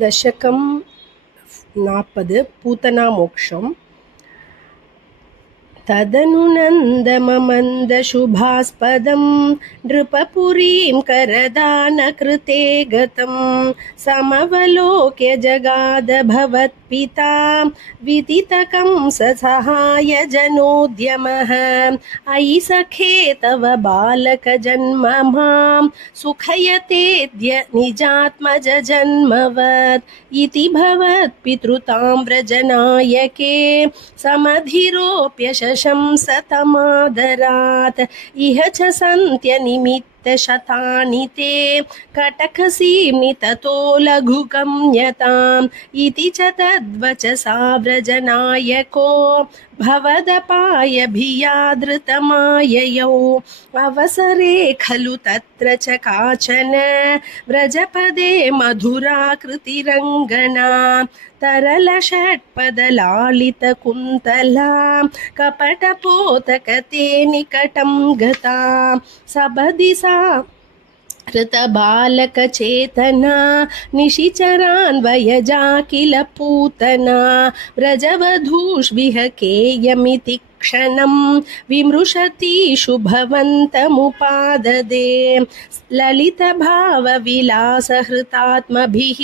दशकं 40 पूतनामोक्षम्। तदनुनन्दममन्दशुभास्पदं नृपपुरीं करदानकृते गतं समवलोक्य जगाद भवत्पिता विदितकं ससहायजनोद्यमः। अयि सखे तव बालकजन्म मां सुखयतेऽद्य निजात्मज जन्मवत् इति भवत्पितृताम्रजनायके समधिरोऽप्यशंसतमादरात्। इह च सन्त्यनिमित्तशतानि ते कटकसीम्नि ततो लघुगम्यताम् इति च तद्वचसा व्रजनायको भवदपायभियादृतमाययौ। अवसरे खलु तत्र च काचन व्रजपदे मधुराकृतिरङ्गना तरलषट्पदलालितकुन्तला कपटपोतकते निकटं गता सबदि सा कृतबालकचेतना निशिचरान्वयजा किल पूतना व्रजवधूष्विहकेयमिति क्षणं विमृशतीषु भवन्तमुपाददे ललितभावविलासहृतात्मभिः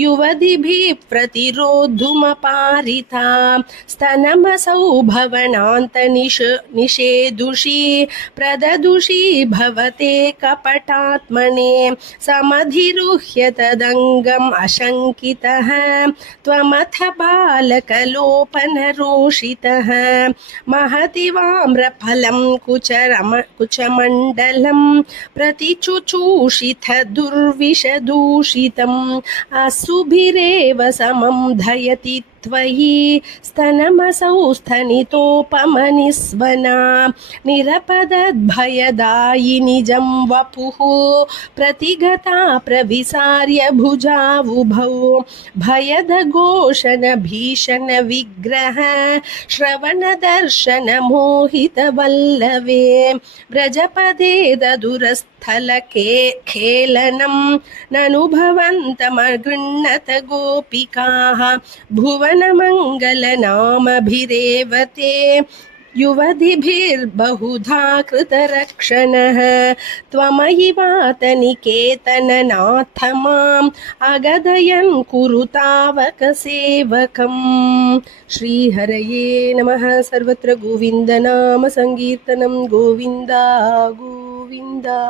युवतिभिः प्रतिरोद्धुमपारिता स्तनमसौ भवनान्तनिषेदुषी प्रददुषी भवते कपटात्मने समधिरुह्य तदङ्गम् अशङ्कितः त्वमथ बालकलोपनरोषितः महति वाम्रफलं कुचमण्डलं प्रतिचुचूषिथ दुर्विषदूषितम् असुभिरेव समं धयति त्वयि स्तनमसौ स्थनितोपमनिस्वना निरपदद्भयदायिनि जं वपुः प्रतिगता प्रविसार्य भुजावुभौ भयदघोषण भीषण विग्रह श्रवणदर्शन मोहितवल्लवे व्रजपदे ददुरस्थलखेलनं ननुभवन्तमगृह्णत गोपिकाः भुवनमङ्गलनामभिरेव ते युवतिभिर्बहुधा कृतरक्षणः त्वमयि वातनिकेतननाथ माम् अगदयन् कुरु तावकसेवकम्। श्रीहरये नमः। सर्वत्र गोविन्दनाम संकीर्तनं गोविन्दा गोविन्दा।